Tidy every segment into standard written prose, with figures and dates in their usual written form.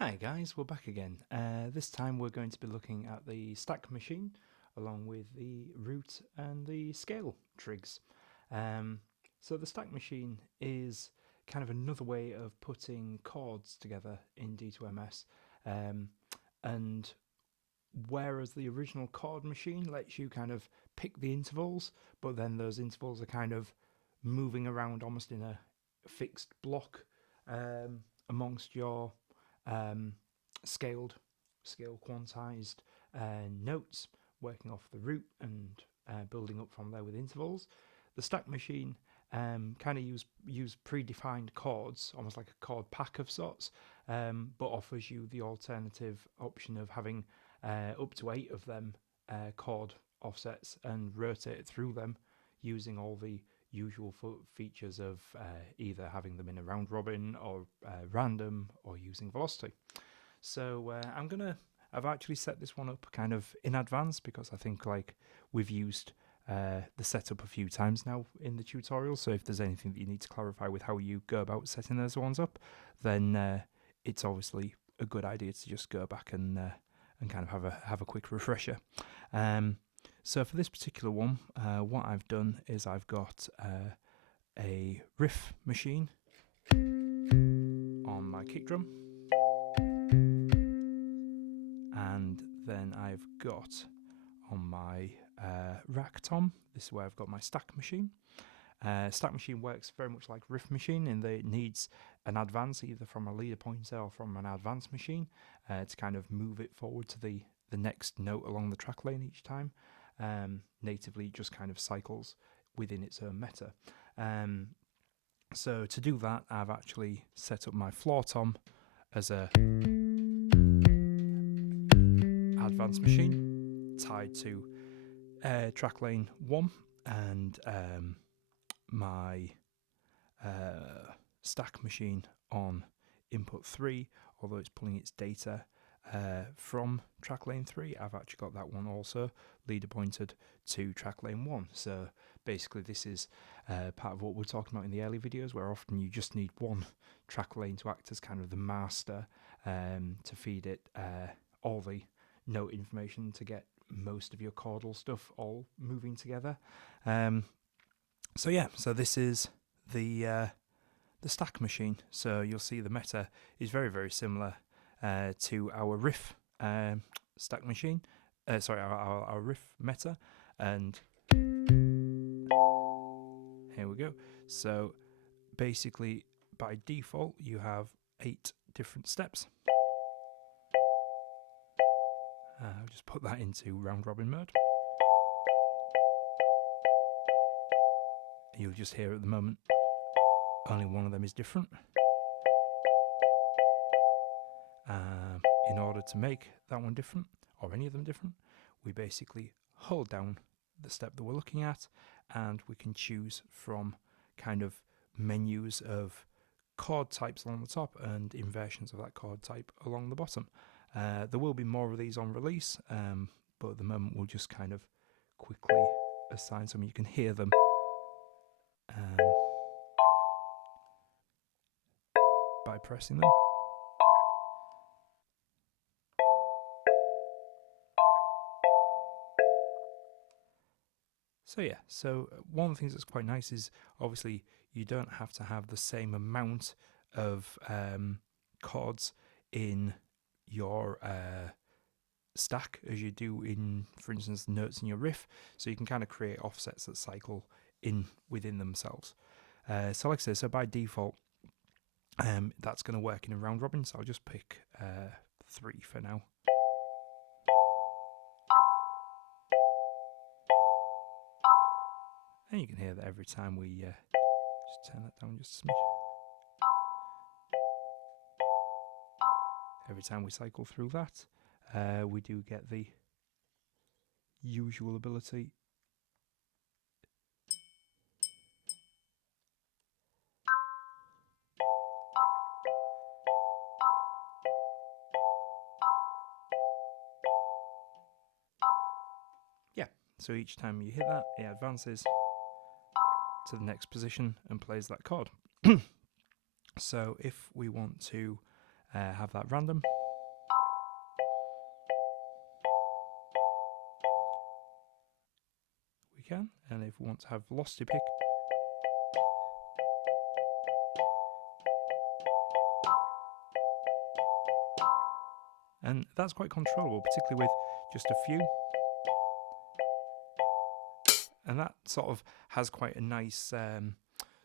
Hi guys, we're back again. This time we're going to be looking at the stack machine along with the root and the scale trigs. So the stack machine is kind of another way of putting chords together in D2MS, and whereas the original chord machine lets you kind of pick the intervals, but then those intervals are kind of moving around almost in a fixed block amongst your scale quantized notes, working off the root and building up from there with intervals. The stack machine kind of use predefined chords, almost like a chord pack of sorts, but offers you the alternative option of having up to 8 of them chord offsets and rotate through them using all the usual features of either having them in a round robin or random or using velocity. So I've actually set this one up kind of in advance because I think like we've used the setup a few times now in the tutorial. So if there's anything that you need to clarify with how you go about setting those ones up, then it's obviously a good idea to just go back and kind of have a quick refresher. So for this particular one, what I've done is I've got a riff machine on my kick drum, and then I've got on my rack tom, this is where I've got my stack machine. Stack machine works very much like riff machine in that it needs an advance either from a leader pointer or from an advance machine to kind of move it forward to the next note along the track lane each time. Natively just kind of cycles within its own meta. So to do that, I've actually set up my floor tom as a advanced machine tied to track lane 1 and my stack machine on input 3, although it's pulling its data from track lane 3. I've actually got that one also leader pointed to track lane 1. So basically this is part of what we're talking about in the early videos, where often you just need one track lane to act as kind of the master to feed it all the note information to get most of your chordal stuff all moving together. So yeah, so this is the stack machine. So you'll see the meta is very, very similar to our riff stack machine. Sorry, our riff meta. And here we go. So basically, by default, you have 8 different steps. I'll just put that into round robin mode. You'll just hear at the moment only one of them is different. In order to make that one different, or any of them different, we basically hold down the step that we're looking at, and we can choose from kind of menus of chord types along the top and inversions of that chord type along the bottom. There will be more of these on release, but at the moment we'll just kind of quickly assign some. You can hear them by pressing them. So yeah, so one of the things that's quite nice is obviously you don't have to have the same amount of chords in your stack as you do in, for instance, notes in your riff. So you can kind of create offsets that cycle in within themselves. So like I said, so by default, that's going to work in a round robin. So I'll just pick 3 for now. And you can hear that every time we just turn that down just a smidge. Every time we cycle through that, we do get the usual ability . Yeah, so each time you hit that, it advances to the next position and plays that chord. So if we want to have that random. We can, and if we want to have velocity pick, and that's quite controllable, particularly with just a few. And that sort of has quite a nice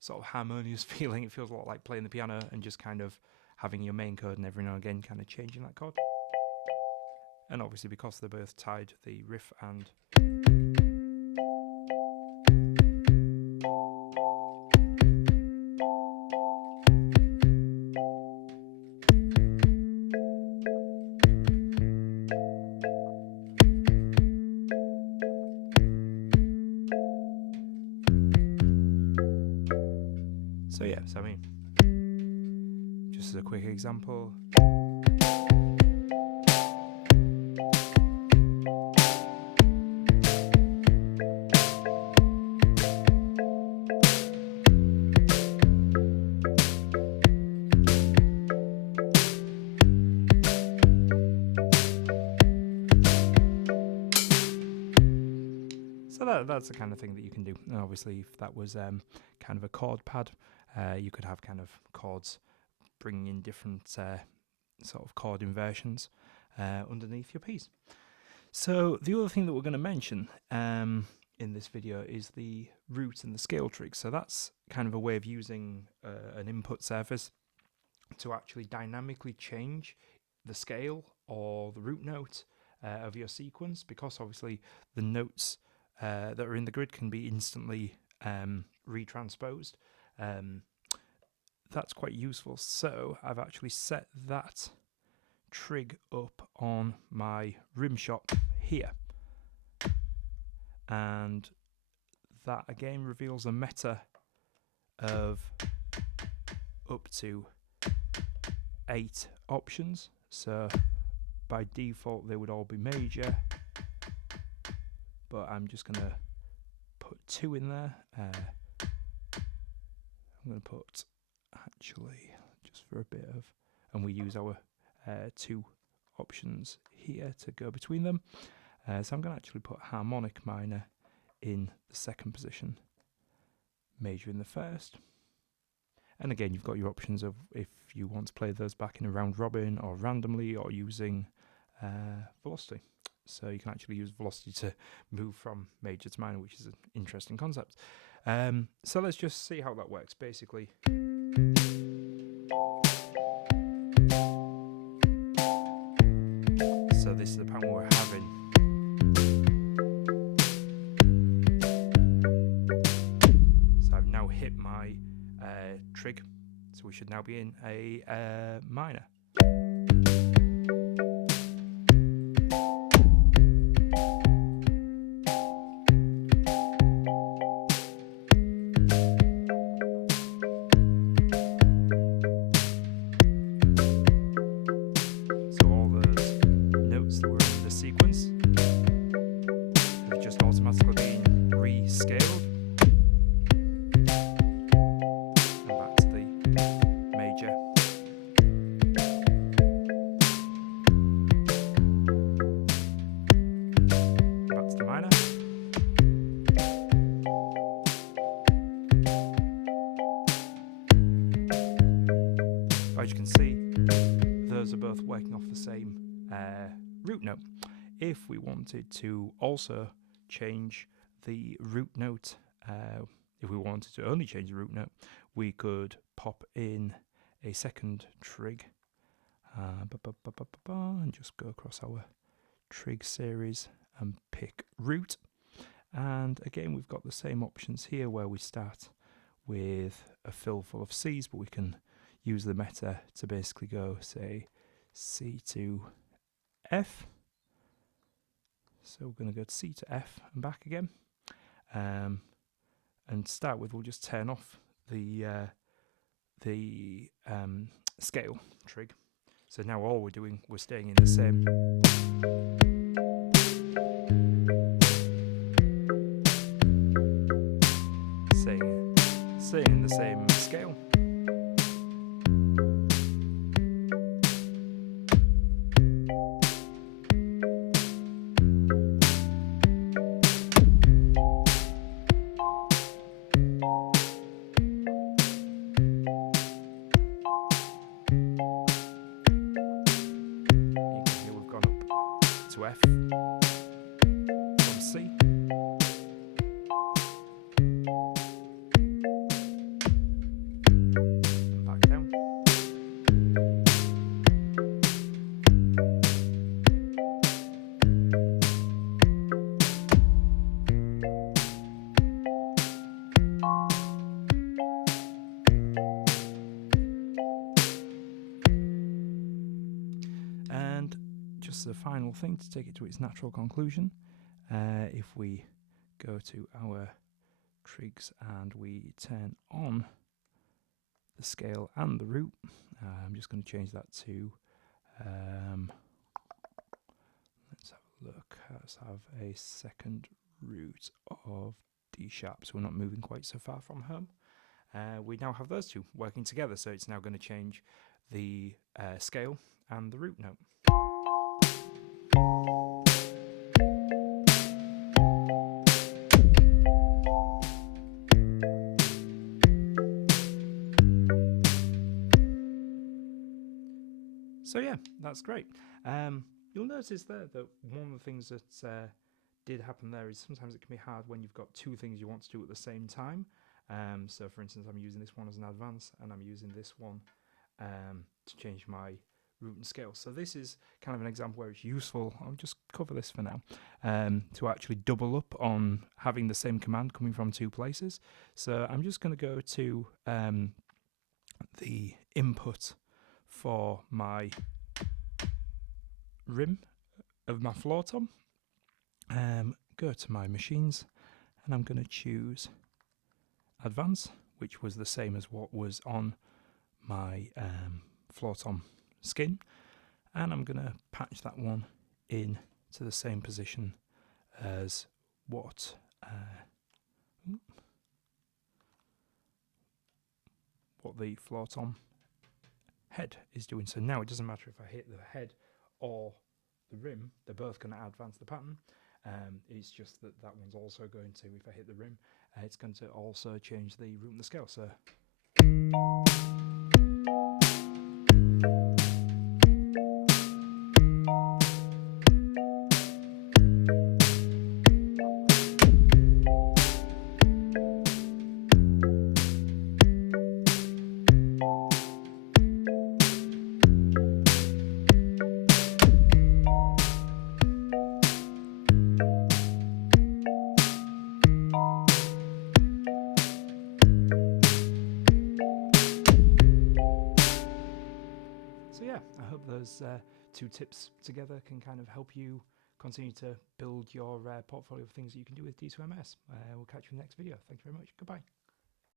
sort of harmonious feeling. It feels a lot like playing the piano and just kind of having your main chord and every now and again kind of changing that chord. And obviously because they're both tied, the riff and so yeah, so I mean, just as a quick example. So that's the kind of thing that you can do. And obviously, if that was kind of a chord pad, you could have kind of chords bringing in different sort of chord inversions underneath your piece. So the other thing that we're going to mention in this video is the root and the scale trigs. So that's kind of a way of using an input surface to actually dynamically change the scale or the root note of your sequence, because obviously the notes that are in the grid can be instantly retransposed. That's quite useful. So I've actually set that trig up on my rim shot here, and that again reveals a meta of up to 8 options. So by default they would all be major, but I'm just going to put 2 in there. I'm going to put, actually, just for a bit of, and we use our 2 options here to go between them. So I'm going to actually put harmonic minor in the second position, major in the first. And again, you've got your options of if you want to play those back in a round robin or randomly, or using velocity. So you can actually use velocity to move from major to minor, which is an interesting concept. So let's just see how that works. Basically, so this is the pattern we're having. So I've now hit my trig, so we should now be in a minor. As you can see, those are both working off the same root note. If we wanted to also change the root note, if we wanted to only change the root note, we could pop in a second trig and just go across our trig series and pick root. And again, we've got the same options here where we start with a fill full of C's, but we can use the meta to basically go, say, C to F. So we're going to go to C to F and back again. And start with, we'll just turn off the scale trig. So now all we're doing, we're staying in the same. Staying in the same scale. to F, from C, and back down. And just the final thing to take it to its natural conclusion, if we go to our trigs and we turn on the scale and the root, I'm just going to change that to, let's have a look, let's have a second root of D sharp, so we're not moving quite so far from home. We now have those two working together, so it's now going to change the scale and the root note. So yeah, that's great. You'll notice there that one of the things that did happen there is sometimes it can be hard when you've got two things you want to do at the same time. So for instance, I'm using this one as an advance, and I'm using this one to change my root and scale. So this is kind of an example where it's useful, I'll just cover this for now, to actually double up on having the same command coming from two places. So I'm just going to go to the input for my rim of my floor tom, go to my machines, and I'm going to choose advance, which was the same as what was on my floor tom skin, and I'm going to patch that one in to the same position as what the floor tom head is doing. So now it doesn't matter if I hit the head or the rim, they're both going to advance the pattern. It's just that that one's also going to, if I hit the rim, it's going to also change the root and the scale. So yeah, I hope those two tips together can kind of help you continue to build your portfolio of things that you can do with D2MS. We'll catch you in the next video. Thank you very much. Goodbye.